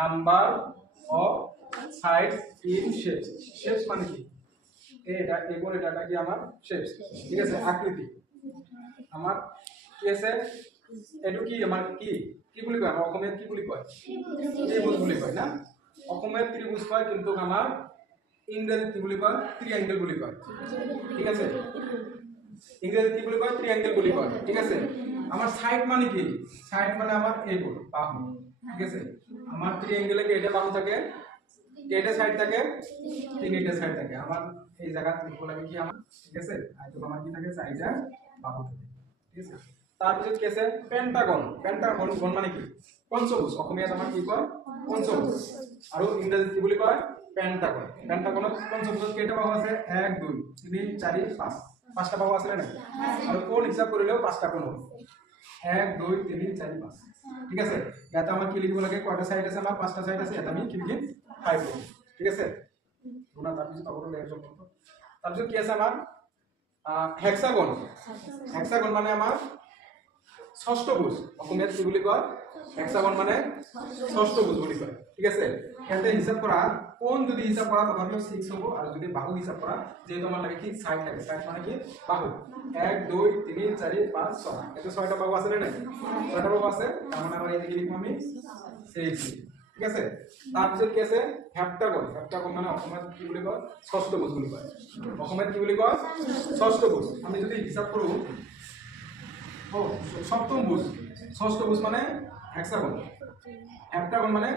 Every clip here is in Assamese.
Number of sides in shapes. Shapes মানে কি? এটা এরপর এটা কি আমার শেপস, ঠিক আছে, আকৃতি। আমার কি আছে এটু কি আমার কি কি বলি কয়, আমার অসমীয়াত কি বলি কয়? ত্রিভুজ বলি কয় না? অসমীয়াত ত্রিভুজ কয়, কিন্তু আমার ইংরেজিত কি বলি কয়? ট্রিঅ্যাঙ্গেল বলি কয়, ঠিক আছে। ইংরেজিত কি বলি কয়? ট্রিঅ্যাঙ্গেল বলি কয়, ঠিক আছে। আমার সাইড মানে কি? সাইড মানে আমার এই বল বাহু, ঠিক আছে। আমার ট্রিঅ্যাঙ্গেলে কি এটা বাহু থাকে, এটা সাইড থাকে, তিনটা সাইড থাকে। আমার এই জায়গা লিখবো লাগে কি আমার, ঠিক আছে। আর তো আমার কি থাকে? সাইডে বাহু থাকে, ঠিক আছে। তারপর কি আছে? পেন্টাগন। পেন্টাগন গণ মানে কি? পঞ্চভুজ। অসমীয়াত আমার কি কয়? পঞ্চভুজ। আর ইংরেজিত কি বলি কয়? পেন্টাগন। পেন্টাগন পঞ্চভুজত কেইটা বাহু আছে? 1 2 3 4 5, পাঁচটা বাহু আছে না? আর কোণ হিসাব করিলেও পাঁচটা কোণ হবে। 1 2 3 4 5, ঠিক আছে। ইয়াতে আমার কি লিখব লাগে? কয়টা সাইড আছে? আমার পাঁচটা সাইড আছে। এটা আমি কি লিখি? 5, ঠিক আছে। তোমরা তারপিছত আবার একজন করব। তারপিছত কি আছে আমার? হেক্সাগন। হেক্সাগন মানে আমার ষষ্ঠভুজ। অসমীয়াত কি বুলি কয়? হেক্সাগন মানে ষষ্ঠভুজ বুলি কয়, ঠিক আছে। এতে হিসাব করা কোণ যদি হিসাব করা তথাপিও 6 হ'ব। আর যদি বাহু হিসাব করা, যেহেতু আমার লাগে কি সাইড লাগে, সাইড মানে কি? বাহু। 1 2 3 4 5 6, এতে 6টা বাহু আছে না? 6টা বাহু আছে। তার মানে আমার এদিকে লিখব আমি 6, ঠিক আছে। তারপিছত কি আছে? হেপ্টাগন। হেপ্টাগন মানে অসমীয়াত কি বুলি কয়? ষষ্ঠভুজ বুলি কয়। অসমীয়াত কি বুলি কয়? ষষ্ঠভুজ। আমি যদি হিসাব কৰো, ও সপ্তমভুজ। ষষ্ঠভুজ মানে হেক্সাগন। হেপ্টাগন মানে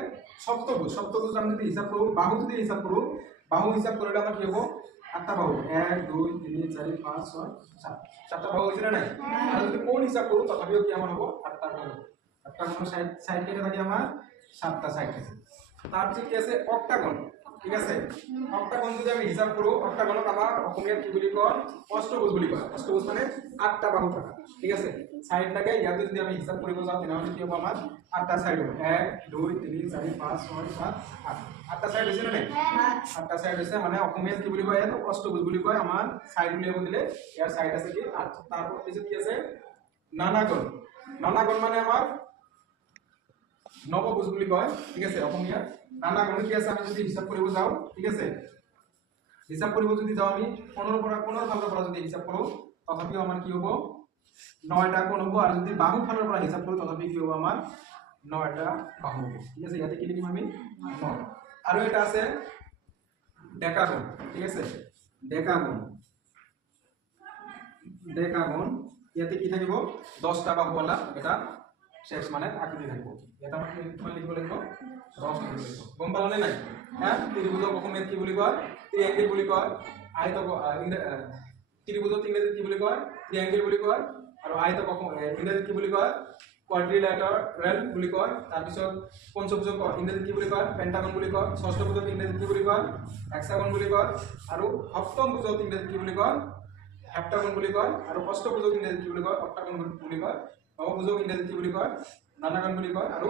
সপ্তভুজ। সপ্তভুজ আমি যদি হিসাব করব, বাহু যদি হিসাব করব, বাহু হিসাব করলে আমার কি হবে? 8টা বাহু। 1 2 3 4 5 6 7, 7টা বাহু হইছে না নাই? আর যদি কোণ হিসাব করব তথাপিও কি আমার হবে? 8টা বাহু। 8টা কোণ সাইড সাইড কেটে থাকে আমার 7টা সাইড আছে। তারপর কি আছে? অক্টাগন, ঠিক আছে। অক্টাগন যদি আমি হিসাব করব, অক্টাগনক আমার অসমীয়াত কি বুলি কয়? অষ্টভুজ বুলি কয়। অষ্টভুজ মানে 8টা বাহু থাকা, ঠিক আছে। সাইড লাগে। ইয়াতে যদি আমি হিসাব কৰিব যাওঁ তেনেহলে কি হ'ব? আমার 8টা সাইড হবে। 1 2 3 4 5 6 7 8, 8টা সাইড হৈছে না? 8টা সাইড হৈছে মানে অসমীয়াত কি বুলি কয়? ইয়াত অষ্টভুজ বুলি কয়। আমার সাইড উলিয়াব দিলে ইয়াৰ সাইড আছে কি? 8। তারপর পিছত কি আছে? নানাগণ। নানাগণ মানে আমার নবভুজ বুলি কয়, ঠিক আছে। অসমীয়া নানাগণ কি আছে? আমি যদি হিসাব কৰিব যাওঁ, ঠিক আছে, হিসাব কৰিব যদি যাওঁ আমি কোণৰ ফালৰ পৰা যদি হিসাব কৰো তথাপিও আমাৰ কি হ'ব? 9টা কোণ হ'ব। আৰ যদি বাহু ফালৰ পৰা হিসাব কৰো তথাপি কি হ'ব? আমার 9টা বাহু হ'ব, ঠিক আছে। ইয়াতে কি লিখিম আমি? 9। আৰু এটা আছে ডেকাগণ, ঠিক আছে। ডেকাগণ। ডেকাগণ ইয়াতে কি থাকিব? 10টা বাহুওয়ালা এটা শেষ মানে আকৃতি থাকিব। এটা আমাক কিমান লিখিব লাগিব? 10 লিখিব লাগিব। গম পালানে নাই? হ্যাঁ, ত্রিভুজক অসমীয়াত কি বুলি কয়? ট্রিঅ্যাঙ্গেল বুলি কয়। আয়তক ত্রিভুজক ইংরেজিত কি বুলি কয়? ট্রিঅ্যাঙ্গেল বুলি কয়। আৰু আয়তক ইংৰেজিত কি বুলি কয়? কোয়াড্ৰিল্যাটাৰেল বুলি কয়। তাৰপিছত পঞ্চভুজক ইংৰেজিত কি বুলি কয়? পেন্টাগন বুলি কয়। ষষ্ঠভুজক ইংৰেজিত কি বুলি কয়? হেক্সাগন বুলি কয়। আৰু সপ্তমভুজক ইংৰেজিত কি বুলি কয়? হেপ্টাগন বুলি কয়। আৰু অষ্টভুজক ইংৰেজিত কি বুলি কয়? অক্টাগন বুলি কয়। নবভুজক ইংৰেজিত কি বুলি কয়? নানাগণ বুলি কয়। আৰু